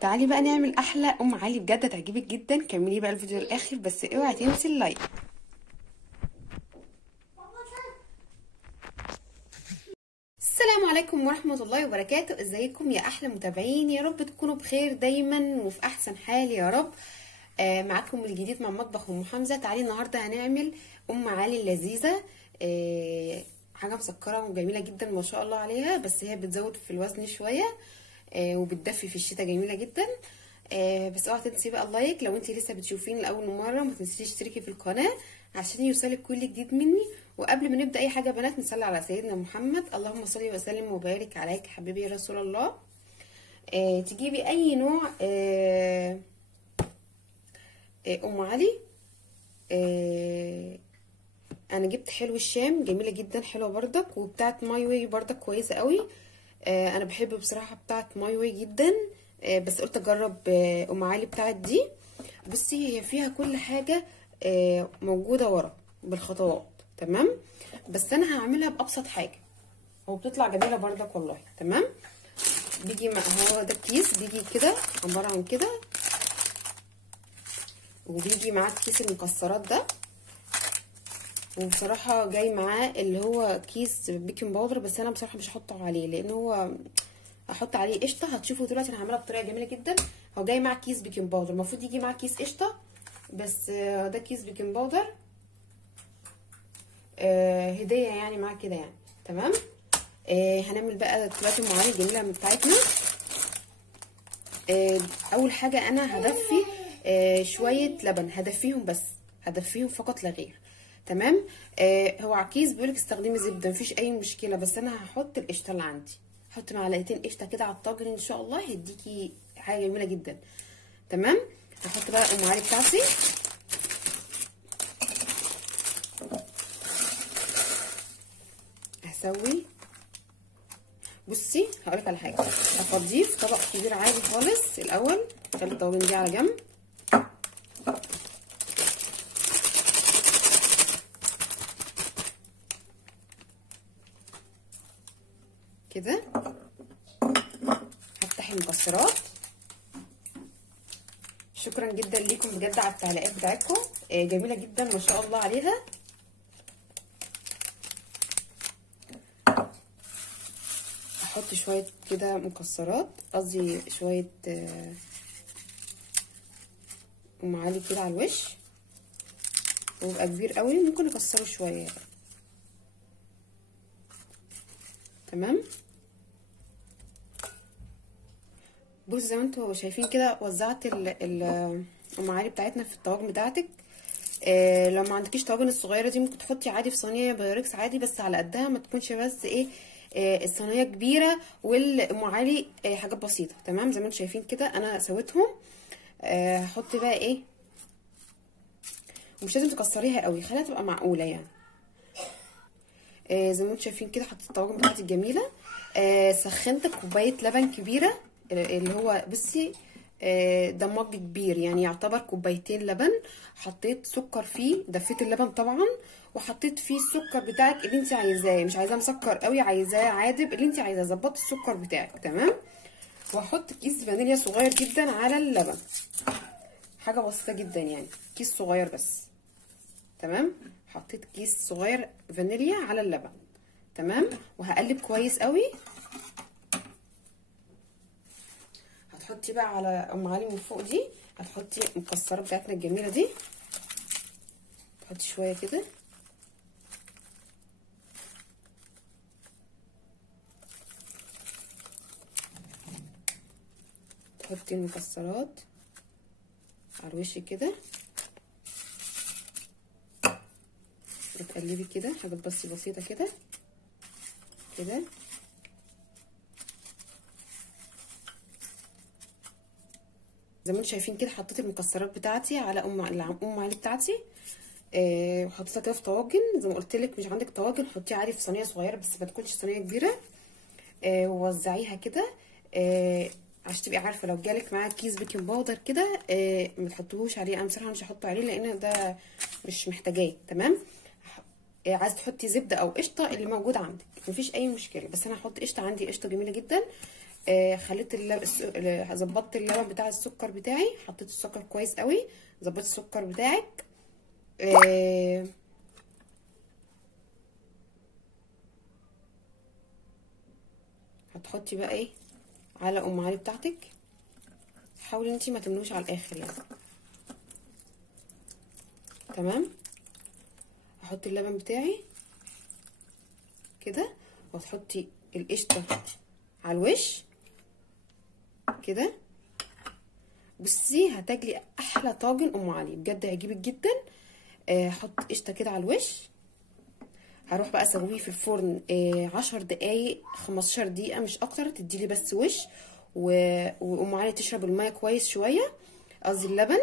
تعالي بقى نعمل احلى ام علي، بجد هتعجبك جدا. كملي بقى الفيديو للاخر، بس اوعي تنسي اللايك. السلام عليكم ورحمه الله وبركاته. ازيكم يا احلى متابعين؟ يا رب تكونوا بخير دايما وفي احسن حال يا رب. معاكم الجديد مع مطبخ ام حمزه. تعالي النهارده هنعمل ام علي لذيذه، حاجه مسكره وجميله جدا ما شاء الله عليها، بس هي بتزود في الوزن شويه وبتدفي في الشتاء، جميله جدا. بس اوعي تنسي بقى اللايك لو انت لسه بتشوفيني لاول مره. ما تنسيش تشتركي في القناه عشان يوصلك كل جديد مني. وقبل ما نبدا اي حاجه يا بنات، نصلي على سيدنا محمد. اللهم صل وسلم وبارك عليك حبيبي يا رسول الله. تجيبي اي نوع ام علي. انا جبت حلو الشام، جميله جدا، حلوه بردك، وبتاعه ماي واي بردك كويسه قوي. انا بحب بصراحه بتاعه ماي واي جدا، بس قلت اجرب ام علي بتاعه دي. بصي هي فيها كل حاجه موجوده ورا بالخطوات، تمام؟ بس انا هعملها بابسط حاجه وبتطلع جميله بردك والله. تمام. بيجي مع هو ده الكيس، بيجي كده عباره عن كده، وبيجي معاه كيس المكسرات ده، وبصراحه جاي معاه اللي هو كيس بيكنج باودر، بس انا بصراحه مش هحطه عليه لان هو هحط عليه قشطه. هتشوفوا دلوقتي انا هعملها بطريقه جميله جدا. هو جاي مع كيس بيكنج باودر، المفروض يجي مع كيس قشطه، بس ده كيس بيكنج باودر هديه يعني مع كده يعني. تمام. هنعمل بقى دلوقتي ام علي الجميله بتاعتنا. اول حاجه انا هدفي شويه لبن، هدفيهم بس، هدفيهم فقط لا غير. تمام. هو عكيز بيقولك استخدمي زبده، مفيش اي مشكله، بس انا هحط القشطه اللي عندي. هحط معلقتين قشطه كده على الطاجن، ان شاء الله هيديكي حاجه جميله جدا. تمام. هحط بقى ام علي بتاعتي. هسوي، بصي هقولك على حاجه، هفضيه في طبق كبير عادي خالص الاول. خلي الطواجن دي على جنب. كده هفتح المكسرات. شكرا جدا ليكم بجد على التعليقات بتاعتكم، جميله جدا ما شاء الله عليها. احط شويه كده مكسرات، قصدي شويه ام علي كده على الوش، ويبقى كبير قوي، ممكن اكسره شويه. تمام. بص زي ما انتوا شايفين كده، وزعت ام علي بتاعتنا في الطواجن بتاعتك. لو ما عندكيش طواجن الصغيره دي، ممكن تحطي عادي في صينيه بايركس عادي، بس على قدها، ما تكونش بس ايه الصينيه كبيره والام علي حاجات بسيطه. تمام. زي ما انتوا شايفين كده انا سويتهم. هحط بقى ايه، ومش لازم تكسريها قوي، خليها تبقى معقوله يعني. زي ما انتوا شايفين كده حطيت الطواجن بتاعتي الجميله. سخنت كوبايه لبن كبيره، اللي هو بصي ده مج كبير يعني، يعتبر كوبايتين لبن. حطيت سكر فيه، دفيت اللبن طبعا، وحطيت فيه السكر بتاعك اللي انت عايزاه، مش عايزاه مسكر قوي، عايزاه عادب اللي انت عايزاه، ظبطي السكر بتاعك. تمام. واحط كيس فانيليا صغير جدا على اللبن، حاجه بسيطه جدا يعني، كيس صغير بس. تمام. حطيت كيس صغير فانيليا على اللبن. تمام. وهقلب كويس قوي. هتحطي بقى على ام علي من فوق دي، هتحطي المكسرات بتاعتنا الجميله دي، تحطي شويه كده، تحطي المكسرات على الوش كده، وتقلبي كده حاجات بس بسيطه كده كده. زي ما انتم شايفين كده حطيت المكسرات بتاعتي على ام علي بتاعتي، وحطيتها كده في طواجن. زي ما قلت لك، مش عندك طواجن حطيها عادي في صينيه صغيره، بس ما تكونش صينيه كبيره. ووزعيها كده عشان تبقي عارفه. لو جالك معاه كيس بيكنج باودر كده ما تحطوهوش عليه، انا بصراحه مش هحطه عليه لان ده مش محتاجاه. تمام. عايزه تحطي زبده او قشطه اللي موجود عندك، مفيش اي مشكله، بس انا هحط قشطه، عندي قشطه جميله جدا. خليت ظبطت اللبن بتاع السكر بتاعي، حطيت السكر كويس قوي. ظبطت السكر بتاعك. هتحطي بقى ايه على ام علي بتاعتك. حاولي انتي ما تملوش على الاخر يعني. تمام. هحط اللبن بتاعي كده، وتحطي القشطه على الوش كده. بصي هتاكلي احلى طاجن ام علي، بجد هيعجبك جدا. حط قشطه كده على الوش. هروح بقى اسويه في الفرن 10 دقايق 15 دقيقه مش اكتر، تديلي بس وش. وام علي تشرب الميه كويس شويه، قصدي اللبن،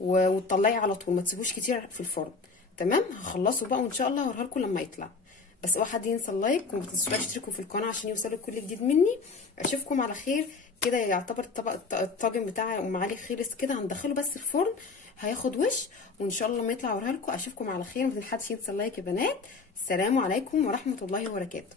وتطلعي على طول، ما تسيبوش كتير في الفرن. تمام. هخلصه بقى وان شاء الله هوريها لكم لما يطلع. بس اوعى حد ينسى اللايك، وما تنسوش بقى تشتركوا في القناه عشان يوصلوا كل جديد مني. اشوفكم على خير كده. يعتبر الطاجن بتاع ام علي خلص كده. هندخله بس الفرن، هياخد وش، وان شاء الله لما يطلع اوريها لكم. اشوفكم على خير. ما حدش ينسى اللايك يا بنات. السلام عليكم ورحمه الله وبركاته.